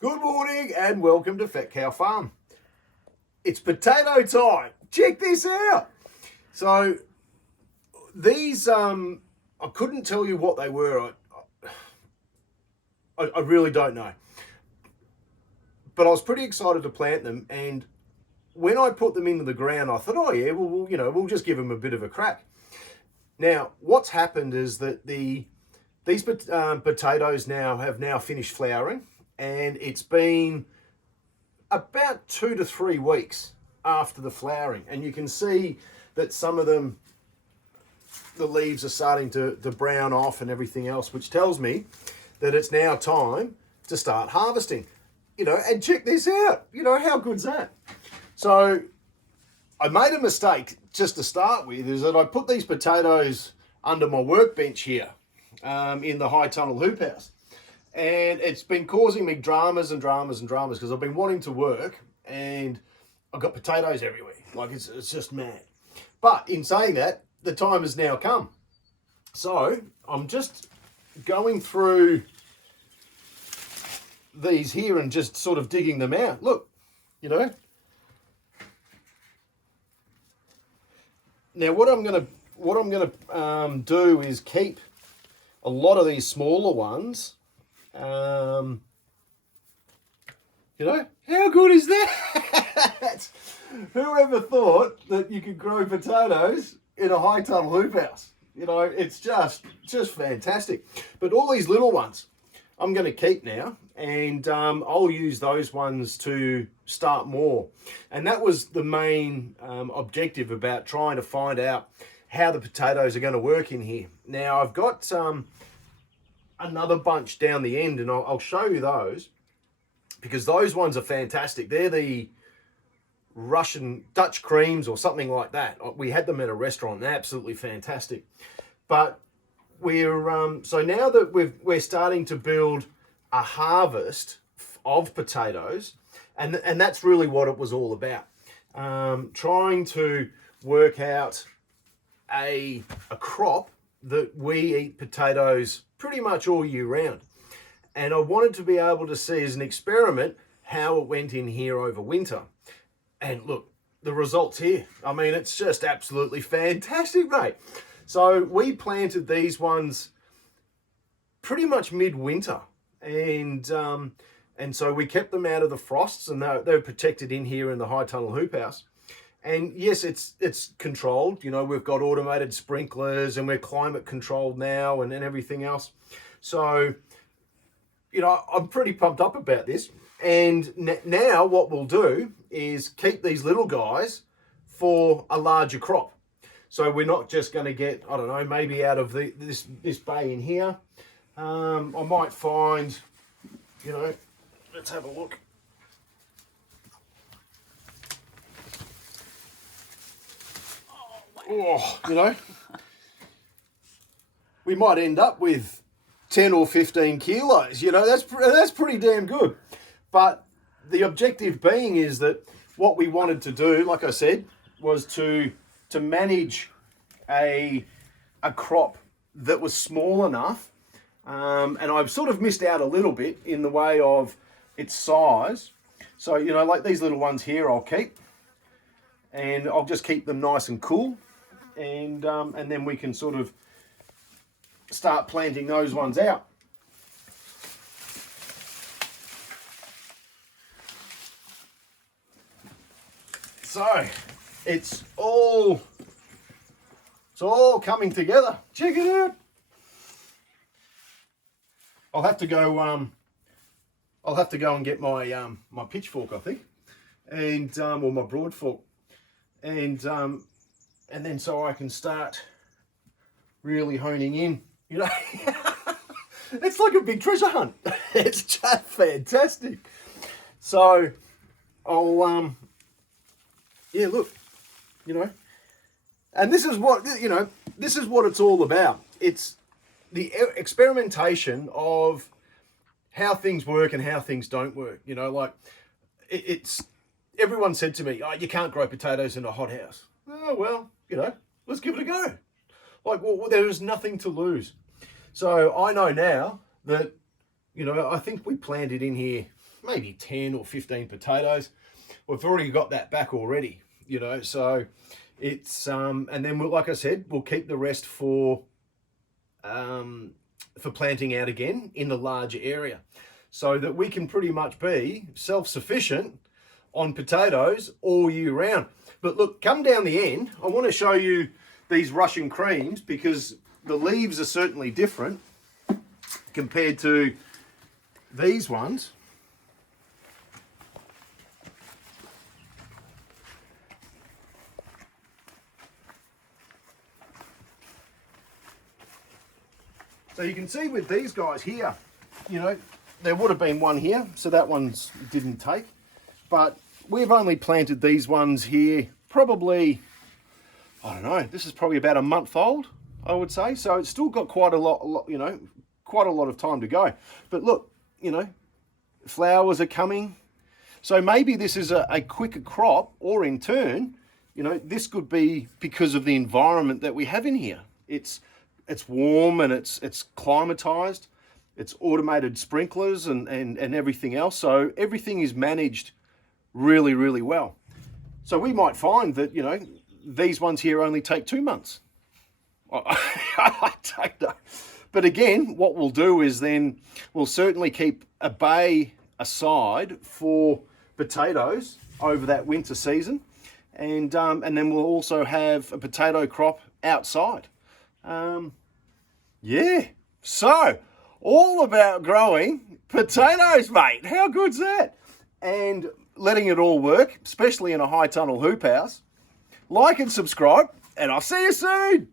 Good morning and welcome to Fat Cow Farm. It's potato time. Check this out. So these, I couldn't tell you what they were. I really don't know. But I was pretty excited to plant them, and when I put them into the ground, I thought, oh yeah, we'll just give them a bit of a crack. Now, what's happened is that these potatoes have now finished flowering, and it's been about 2 to 3 weeks after the flowering, and you can see that some of them, the leaves are starting to brown off and everything else, which tells me that it's now time to start harvesting. And check this out. How good's that? So I made a mistake just to start with, is that I put these potatoes under my workbench here in the high tunnel hoop house. And it's been causing me dramas and dramas and dramas because I've been wanting to work and I've got potatoes everywhere. Like it's just mad. But in saying that, the time has now come. So I'm just going through these here and just sort of digging them out. Look, Now what I'm gonna do is keep a lot of these smaller ones. How good is that? Whoever thought that you could grow potatoes in a high tunnel hoop house? It's just fantastic. But all these little ones, I'm going to keep now, and I'll use those ones to start more. And that was the main objective about trying to find out how the potatoes are going to work in here. Now I've got another bunch down the end, and I'll show you those, because those ones are fantastic. They're the Russian Dutch creams or something like that. We had them at a restaurant. They're absolutely fantastic. But we're so now that we're starting to build a harvest of potatoes, and that's really what it was all about. Trying to work out a crop that we eat potatoes pretty much all year round. And I wanted to be able to see as an experiment how it went in here over winter. And look, the results here. I mean, it's just absolutely fantastic, mate. So we planted these ones pretty much mid-winter. And so we kept them out of the frosts, and they're protected in here in the high tunnel hoop house. And yes, it's controlled. We've got automated sprinklers, and we're climate controlled now, and everything else. So, I'm pretty pumped up about this. And now what we'll do is keep these little guys for a larger crop. So we're not just going to get, I don't know, maybe out of this bay in here. I might find, let's have a look. Oh, we might end up with 10 or 15 kilos. That's pretty damn good. But the objective being is that what we wanted to do, like I said, was to manage a crop that was small enough. And I've sort of missed out a little bit in the way of its size. So, like these little ones here, I'll keep. And I'll just keep them nice and cool. And then we can sort of start planting those ones out. So it's all coming together. Check it out. I'll have to go and get my my pitchfork, I think, and or my broad fork, and then so I can start really honing in. It's like a big treasure hunt. It's just fantastic. So I'll yeah, look, and this is what it's all about. It's the experimentation of how things work and how things don't work. It's everyone said to me, "Oh, you can't grow potatoes in a hothouse." Oh well, let's give it a go. Well, there is nothing to lose. So I know now that, I think we planted in here maybe 10 or 15 potatoes. We've already got that back already, you know, so it's, and then like I said, we'll keep the rest for planting out again in the larger area, so that we can pretty much be self-sufficient on potatoes all year round. But look, come down the end, I want to show you these Russian creams, because the leaves are certainly different compared to these ones. So you can see with these guys here, you know, there would have been one here, so that one's didn't take. But we've only planted these ones here probably, I don't know, this is probably about a month old, I would say. So it's still got quite a lot, you know, quite a lot of time to go. But look, you know, flowers are coming. So maybe this is a quicker crop, or in turn, you know, this could be because of the environment that we have in here. It's warm and it's climatized. It's automated sprinklers and everything else. So everything is managed really, really well. So we might find that, you know, these ones here only take 2 months. I don't know. But again, what we'll do is then we'll certainly keep a bay aside for potatoes over that winter season. And then we'll also have a potato crop outside. Yeah, so all about growing potatoes, mate. How good's that? And letting it all work, especially in a high tunnel hoop house. Like and subscribe, and I'll see you soon.